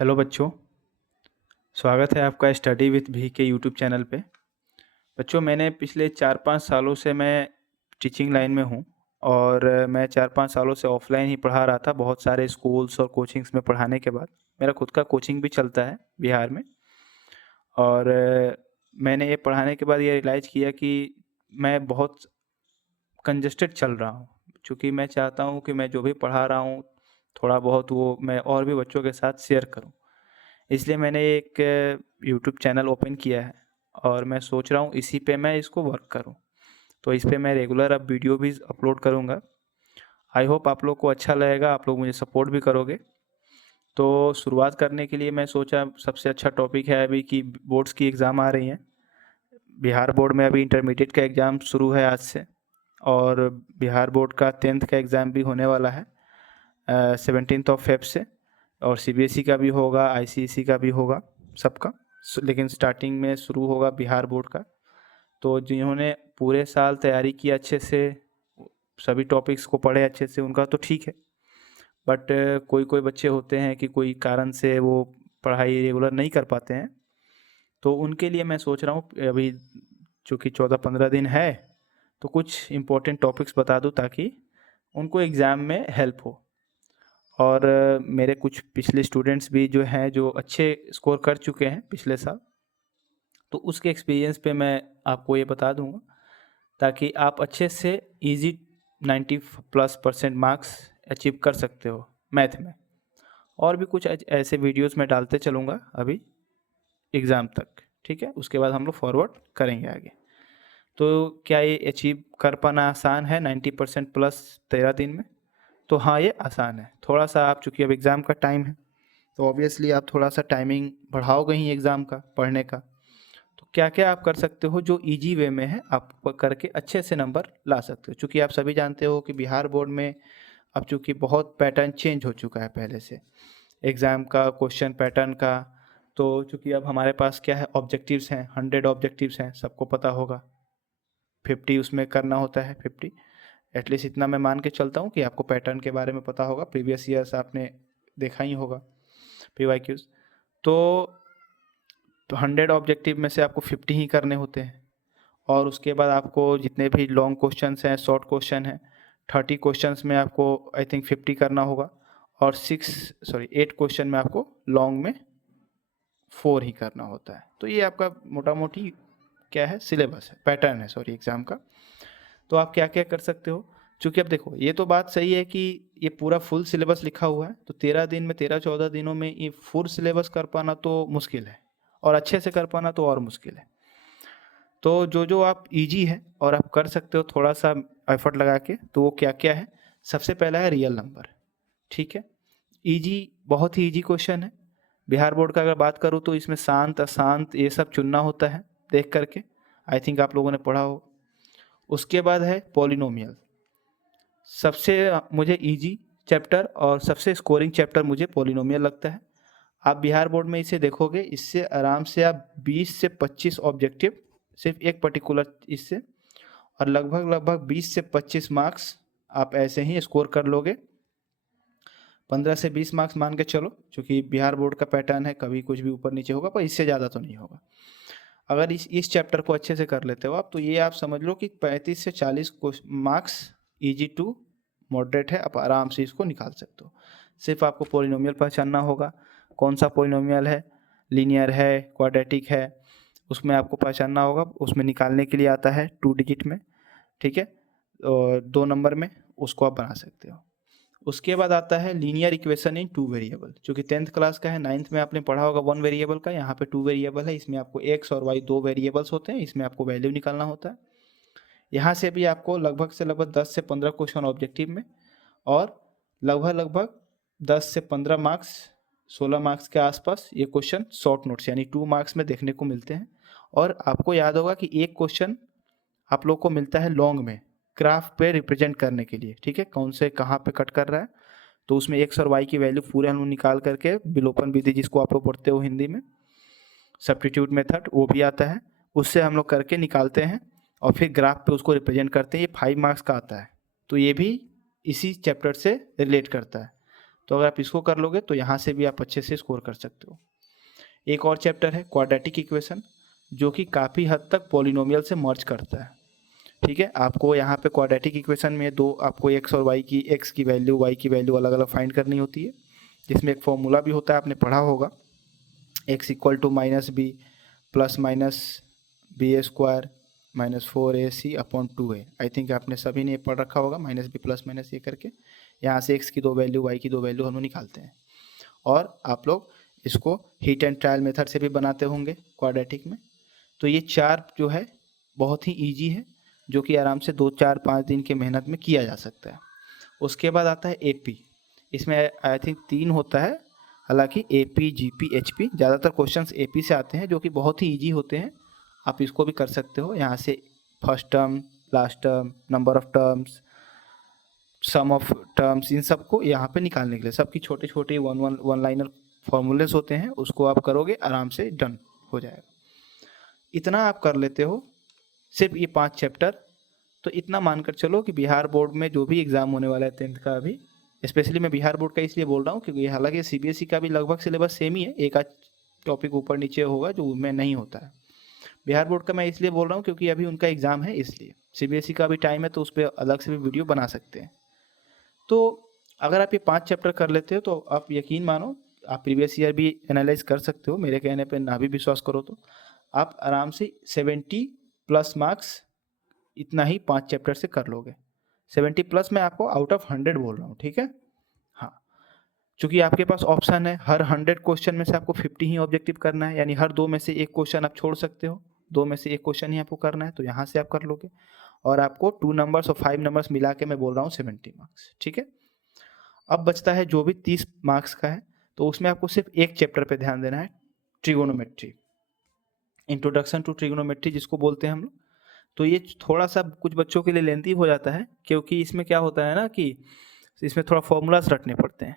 Hello बच्चों, स्वागत है आपका स्टडी विथ भी के यूट्यूब चैनल पे। बच्चों, मैंने पिछले 4-5 सालों से मैं टीचिंग लाइन में हूँ और मैं 4-5 सालों से ऑफलाइन ही पढ़ा रहा था बहुत सारे स्कूल्स और कोचिंग्स में पढ़ाने के बाद। मेरा खुद का कोचिंग भी चलता है बिहार में और मैंने ये पढ़ाने के बाद ये रियलाइज़ किया कि मैं बहुत कंजस्टेड चल रहा हूँ। चूँकि मैं चाहता हूँ कि मैं जो भी पढ़ा रहा हूँ, थोड़ा बहुत वो मैं और भी बच्चों के साथ शेयर करूँ। इसलिए मैंने एक यूट्यूब चैनल ओपन किया है और मैं सोच रहा हूँ इसी पे मैं इसको वर्क करूँ। तो इस पे मैं रेगुलर अब वीडियो भी अपलोड करूँगा। आई होप आप लोग को अच्छा लगेगा, आप लोग मुझे सपोर्ट भी करोगे। तो शुरुआत करने के लिए मैं सोचा सबसे अच्छा टॉपिक है अभी कि बोर्ड्स की एग्ज़ाम आ रही हैं। बिहार बोर्ड में अभी इंटरमीडिएट का एग्ज़ाम शुरू है आज से और बिहार बोर्ड का 10th का एग्ज़ाम भी होने वाला है 17th ऑफ फेब से। और सीबीएसई का भी होगा, आईसीएसई का भी होगा सबका, लेकिन स्टार्टिंग में शुरू होगा बिहार बोर्ड का। तो जिन्होंने पूरे साल तैयारी की अच्छे से, सभी टॉपिक्स को पढ़े अच्छे से, उनका तो ठीक है। बट कोई कोई बच्चे होते हैं कि कोई कारण से वो पढ़ाई रेगुलर नहीं कर पाते हैं। तो उनके लिए मैं सोच रहा हूँ अभी चूँकि 14-15 दिन है तो कुछ इम्पोर्टेंट टॉपिक्स बता दूँ ताकि उनको एग्ज़ाम में हेल्प हो। और मेरे कुछ पिछले स्टूडेंट्स भी जो हैं जो अच्छे स्कोर कर चुके हैं पिछले साल, तो उसके एक्सपीरियंस पे मैं आपको ये बता दूंगा ताकि आप अच्छे से इजी 90+ % मार्क्स अचीव कर सकते हो मैथ में। और भी कुछ ऐसे वीडियोस मैं डालते चलूँगा अभी एग्ज़ाम तक, ठीक है? उसके बाद हम लोग फॉरवर्ड करेंगे आगे। तो क्या ये अचीव कर पाना आसान है 90% प्लस 13 दिन में? तो हाँ, ये आसान है। थोड़ा सा आप चूँकि अब एग्ज़ाम का टाइम है तो ऑब्वियसली आप थोड़ा सा टाइमिंग बढ़ाओगे ही एग्ज़ाम का पढ़ने का। तो क्या क्या आप कर सकते हो जो इजी वे में है, आप करके अच्छे से नंबर ला सकते हो। चूँकि आप सभी जानते हो कि बिहार बोर्ड में अब चूँकि बहुत पैटर्न चेंज हो चुका है पहले से, एग्ज़ाम का क्वेश्चन पैटर्न का। तो चूँकि अब हमारे पास क्या है, ऑब्जेक्टिव्स हैं, 100 ऑब्जेक्टिव्स हैं, सबको पता होगा। 50 उसमें करना होता है, 50 एटलीस्ट इतना मैं मान के चलता हूँ कि आपको पैटर्न के बारे में पता होगा, प्रीवियस ईयर्स आपने देखा ही होगा पीवाईक्यूज़। तो 100 ऑब्जेक्टिव में से आपको 50 ही करने होते हैं और उसके बाद आपको जितने भी लॉन्ग क्वेश्चंस हैं, शॉर्ट क्वेश्चन हैं, 30 क्वेश्चंस में आपको आई थिंक 50 करना होगा और 8 क्वेश्चन में आपको लॉन्ग में 4 ही करना होता है। तो ये आपका मोटा मोटी क्या है, सिलेबस है, पैटर्न है सॉरी एग्ज़ाम का। तो आप क्या क्या कर सकते हो, चूँकि अब देखो ये तो बात सही है कि ये पूरा फुल सिलेबस लिखा हुआ है, तो 13 दिन में 13-14 दिनों में ये फुल सिलेबस कर पाना तो मुश्किल है और अच्छे से कर पाना तो और मुश्किल है। तो जो जो आप इजी है और आप कर सकते हो थोड़ा सा एफर्ट लगा के, तो वो क्या क्या है। सबसे पहला है रियल नंबर, ठीक है? इजी, बहुत ही इजी क्वेश्चन है। बिहार बोर्ड का अगर बात करूँ तो इसमें शांत अशांत ये सब चुनना होता है देख करके, आई थिंक आप लोगों ने पढ़ा हो। उसके बाद है पॉलिनोमियल, सबसे मुझे इजी चैप्टर और सबसे स्कोरिंग चैप्टर मुझे पॉलिनोमियल लगता है। आप बिहार बोर्ड में इसे देखोगे, इससे आराम से आप 20 से 25 ऑब्जेक्टिव सिर्फ एक पर्टिकुलर इससे, और लगभग 20 से 25 मार्क्स आप ऐसे ही स्कोर कर लोगे। 15 से 20 मार्क्स मान के चलो, क्योंकि बिहार बोर्ड का पैटर्न है, कभी कुछ भी ऊपर नीचे होगा, पर इससे ज़्यादा तो नहीं होगा। अगर इस चैप्टर को अच्छे से कर लेते हो आप, तो ये आप समझ लो कि 35 से 40 मार्क्स इजी टू मॉडरेट है, आप आराम से इसको निकाल सकते हो। सिर्फ आपको पॉलिनोमियल पहचानना होगा, कौन सा पॉलिनोमियल है, लीनियर है, क्वाड्रेटिक है, उसमें आपको पहचानना होगा। उसमें निकालने के लिए आता है 2 डिजिट में, ठीक है, और 2 नंबर में, उसको आप बना सकते हो। उसके बाद आता है लीनियर इक्वेशन इन 2 वेरिएबल, चूँकि 10th क्लास का है, 9th में आपने पढ़ा होगा 1 वेरिएबल का, यहाँ पे 2 वेरिएबल है। इसमें आपको x और y 2 वेरिएबल्स होते हैं, इसमें आपको वैल्यू निकालना होता है। यहाँ से भी आपको लगभग से लगभग 10 से 15 क्वेश्चन ऑब्जेक्टिव में और लगभग 10 से 15 मार्क्स, 16 मार्क्स के आसपास ये क्वेश्चन शॉर्ट नोट्स यानी 2 मार्क्स में देखने को मिलते हैं। और आपको याद होगा कि एक क्वेश्चन आप लोग को मिलता है लॉन्ग में, ग्राफ पे रिप्रेजेंट करने के लिए, ठीक है, कौन से कहाँ पे कट कर रहा है। तो उसमें एक्स और वाई की वैल्यू पूरे हम लोग निकाल करके, विलोपन विधि जिसको आप लोग पढ़ते हो हिंदी में, सब्स्टिट्यूट मेथड, वो भी आता है, उससे हम लोग करके निकालते हैं और फिर ग्राफ पे उसको रिप्रेजेंट करते हैं। ये 5 मार्क्स का आता है, तो ये भी इसी चैप्टर से रिलेट करता है। तो अगर आप इसको कर लोगे तो यहाँ से भी आप अच्छे से स्कोर कर सकते हो। एक और चैप्टर है क्वाड्रेटिक इक्वेशन, जो कि काफ़ी हद तक पॉलिनोमियल से मर्ज करता है। ठीक है, आपको यहाँ पे क्वाड्रेटिक इक्वेशन में दो आपको एक्स और वाई की, एक्स की वैल्यू वाई की वैल्यू अलग अलग फाइंड करनी होती है, जिसमें एक फॉर्मूला भी होता है, आपने पढ़ा होगा, x equal to minus b plus minus b a square minus 4ac upon 2a। I think आपने सभी ने पढ़ रखा होगा, minus b plus minus a करके। यहाँ से एक्स की दो वैल्यू वाई की दो वैल्यू हम लोग निकालते हैं, और आप लोग इसको हीट एंड ट्रायल मेथड से भी बनाते होंगे क्वाड्रेटिक में। तो ये चार जो है बहुत ही ईजी है, जो कि आराम से 2-4-5 दिन के मेहनत में किया जा सकता है। उसके बाद आता है एपी, इसमें आई थिंक 3 होता है, हालांकि एपी जीपी एचपी ज़्यादातर क्वेश्चंस एपी से आते हैं, जो कि बहुत ही ईजी होते हैं। आप इसको भी कर सकते हो, यहाँ से first term, last term, number of terms, sum of terms, इन सबको यहाँ पे निकालने के लिए सबकी छोटे छोटे वन लाइनर फॉर्मूलेस होते हैं, उसको आप करोगे आराम से डन हो जाएगा। इतना आप कर लेते हो सिर्फ ये 5 चैप्टर, तो इतना मानकर चलो कि बिहार बोर्ड में जो भी एग्ज़ाम होने वाला है 10th का, अभी स्पेशली मैं बिहार बोर्ड का इसलिए बोल रहा हूँ क्योंकि हालांकि सीबीएसई का भी लगभग सिलेबस सेम ही है, एक आध टॉपिक ऊपर नीचे होगा जो उनमें नहीं होता है। बिहार बोर्ड का मैं इसलिए बोल रहा हूँ क्योंकि अभी उनका एग्ज़ाम है, इसलिए सीबीएसई का भी टाइम है, तो उस पर अलग से भी वीडियो बना सकते हैं। तो अगर आप ये 5 चैप्टर कर लेते हो तो आप यकीन मानो, आप प्रीवियस ईयर भी एनालाइज कर सकते हो, मेरे कहने पे ना भी विश्वास करो तो आप आराम से 70+ मार्क्स इतना ही 5 चैप्टर से कर लोगे। 70+ मैं आपको आउट ऑफ 100 बोल रहा हूँ, ठीक है। हाँ, चूंकि आपके पास ऑप्शन है, हर 100 क्वेश्चन में से आपको 50 ही ऑब्जेक्टिव करना है, यानी हर 2 में से एक क्वेश्चन आप छोड़ सकते हो, 2 में से एक क्वेश्चन ही आपको करना है, तो यहाँ से आप कर लोगे। और आपको 2 नंबर्स और 5 नंबर्स मिला के मैं बोल रहा हूँ 70 मार्क्स, ठीक है। अब बचता है जो भी 30 मार्क्स का है, तो उसमें आपको सिर्फ एक चैप्टर पे ध्यान देना है, ट्रिगोनोमेट्री, इंट्रोडक्शन टू ट्रिगोनोमेट्री जिसको बोलते हैं हम लोग। तो ये थोड़ा सा कुछ बच्चों के लिए लेंथी हो जाता है, क्योंकि इसमें क्या होता है ना कि इसमें थोड़ा फॉर्मूलाज रटने पड़ते हैं।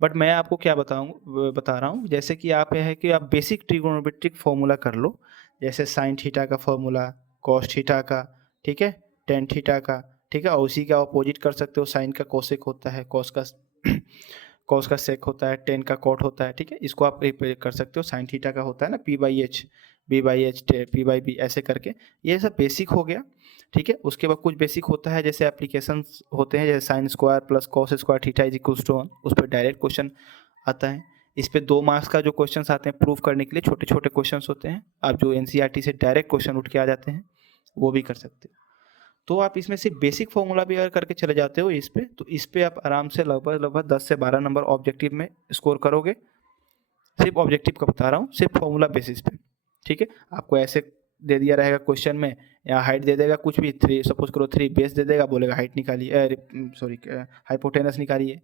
बट मैं आपको क्या बता रहा हूँ, जैसे कि आप है कि आप बेसिक ट्रिगोनोमेट्रिक फॉर्मूला कर लो, जैसे साइन थीटा का फॉर्मूला, कॉस थीटा का, ठीक है, टेन थीटा का, ठीक है, और उसी का अपोजिट कर सकते हो, साइन का कोसेक होता है, कॉस का सेक होता है, टेन का कॉट होता है, ठीक है, इसको आप कर सकते हो। साइन थीटा का होता है ना p/h, b/h, p/b, ऐसे करके, ये सब बेसिक हो गया, ठीक है। उसके बाद कुछ बेसिक होता है, जैसे एप्लीकेशंस होते हैं, जैसे sine square plus cos square theta is equals to 1, उस पर डायरेक्ट क्वेश्चन आता है। इस पे 2 मार्क्स का जो क्वेश्चंस आते हैं प्रूफ करने के लिए, छोटे छोटे क्वेश्चंस होते हैं, आप जो एनसीईआरटी से डायरेक्ट क्वेश्चन उठ के आ जाते हैं वो भी कर सकते हो। तो आप इसमें से बेसिक फॉर्मूला भी अगर करके चले जाते हो इस पे, तो इस पे आप आराम से लगभग 10 से 12 नंबर ऑब्जेक्टिव में स्कोर करोगे। सिर्फ ऑब्जेक्टिव का बता रहा हूँ, सिर्फ फॉर्मूला बेसिस पे, ठीक है। आपको ऐसे दे दिया रहेगा क्वेश्चन में, या हाइट दे देगा कुछ भी, 3 सपोज करो 3 बेस दे देगा, बोलेगा हाइट निकालिए, सॉरी हाइपोटेनस निकालिए,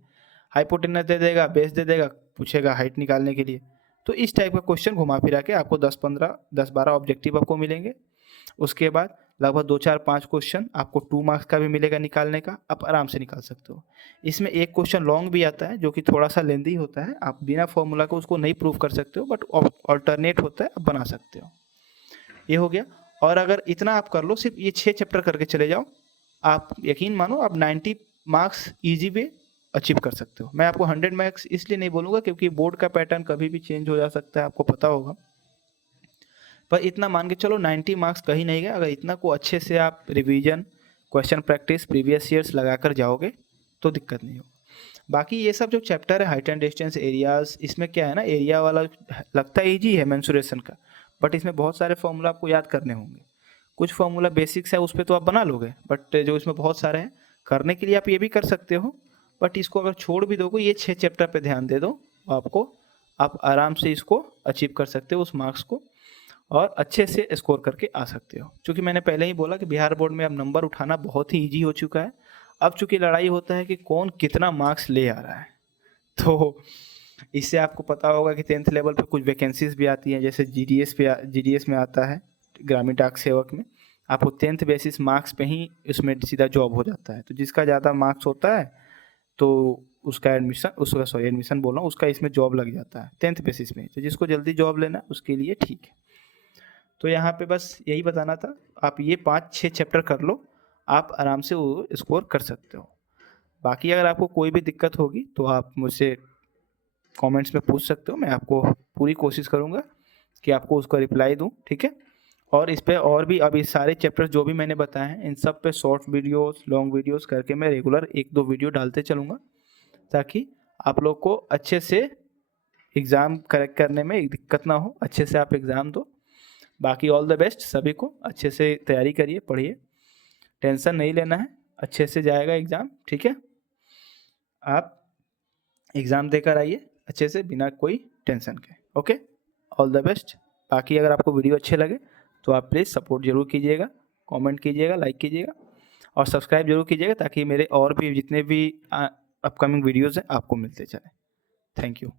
हाइपोटेनस दे देगा, बेस दे देगा, पूछेगा हाइट निकालने के लिए। तो इस टाइप का क्वेश्चन घुमा फिरा के आपको 10-12 ऑब्जेक्टिव आपको मिलेंगे। उसके बाद लगभग 2-4-5 क्वेश्चन आपको 2 मार्क्स का भी मिलेगा निकालने का, आप आराम से निकाल सकते हो। इसमें एक क्वेश्चन लॉन्ग भी आता है, जो कि थोड़ा सा लेंदी होता है, आप बिना फॉर्मूला को उसको नहीं प्रूव कर सकते हो, बट ऑल्टरनेट होता है, आप बना सकते हो। ये हो गया। और अगर इतना आप कर लो, सिर्फ ये 6 चैप्टर करके चले जाओ, आप यकीन मानो आप 90 मार्क्स ईजी वे अचीव कर सकते हो। मैं आपको 100 मार्क्स इसलिए नहीं बोलूँगा क्योंकि बोर्ड का पैटर्न कभी भी चेंज हो जा सकता है, आपको पता होगा, पर इतना मान के चलो 90 मार्क्स कहीं नहीं गए। अगर इतना को अच्छे से आप revision, question practice, previous years लगाकर जाओगे तो दिक्कत नहीं होगी। बाकी ये सब जो चैप्टर है, हाइट एंड डिस्टेंस, एरियाज, इसमें क्या है ना, एरिया वाला लगता है ईजी है मेंसुरेशन का, बट इसमें बहुत सारे फॉर्मूला आपको याद करने होंगे। कुछ फॉर्मूला बेसिक्स है, उस पर तो आप बना लोगे, बट जो इसमें बहुत सारे हैं करने के लिए, आप ये भी कर सकते हो। बट इसको अगर छोड़ भी दोगे, ये 6 चैप्टर पे ध्यान दे दो, आपको आप आराम से इसको अचीव कर सकते हो, उस मार्क्स को, और अच्छे से स्कोर करके आ सकते हो। क्योंकि मैंने पहले ही बोला कि बिहार बोर्ड में अब नंबर उठाना बहुत ही ईजी हो चुका है। अब चूंकि लड़ाई होता है कि कौन कितना मार्क्स ले आ रहा है, तो इससे आपको पता होगा कि 10th लेवल पे कुछ वैकेंसीज भी आती हैं, जैसे जीडीएस में आता है, ग्रामीण डाक सेवक में, आपको 10th बेसिस मार्क्स पे ही उसमें सीधा जॉब हो जाता है। तो जिसका ज़्यादा मार्क्स होता है तो उसका एडमिशन बोल रहा हूँ, उसका इसमें जॉब लग जाता है 10th बेसिस में। तो जिसको जल्दी जॉब लेना है उसके लिए ठीक है। तो यहाँ पे बस यही बताना था, आप ये 5-6 चैप्टर कर लो, आप आराम से वो स्कोर कर सकते हो। बाकी अगर आपको कोई भी दिक्कत होगी तो आप मुझसे कमेंट्स में पूछ सकते हो, मैं आपको पूरी कोशिश करूँगा कि आपको उसका रिप्लाई दूँ, ठीक है। और इस पे और भी अभी सारे चैप्टर्स जो भी मैंने बताए हैं इन सब पे शॉर्ट वीडियोस, लॉन्ग वीडियोस करके मैं रेगुलर 1-2 वीडियो डालते चलूँगा, ताकि आप लोग को अच्छे से एग्ज़ाम करेक्ट करने में दिक्कत ना हो, अच्छे से आप एग्ज़ाम दो। बाकी ऑल द बेस्ट सभी को, अच्छे से तैयारी करिए, पढ़िए, टेंशन नहीं लेना है, अच्छे से जाएगा एग्ज़ाम, ठीक है। आप एग्ज़ाम देकर आइए अच्छे से, बिना कोई टेंशन के। Okay, all the best. बाकी अगर आपको वीडियो अच्छे लगे तो आप प्लीज़ सपोर्ट ज़रूर कीजिएगा, कमेंट कीजिएगा, लाइक कीजिएगा और सब्सक्राइब ज़रूर कीजिएगा, ताकि मेरे और भी जितने भी अपकमिंग वीडियोज़ हैं आपको मिलते चलें। Thank you.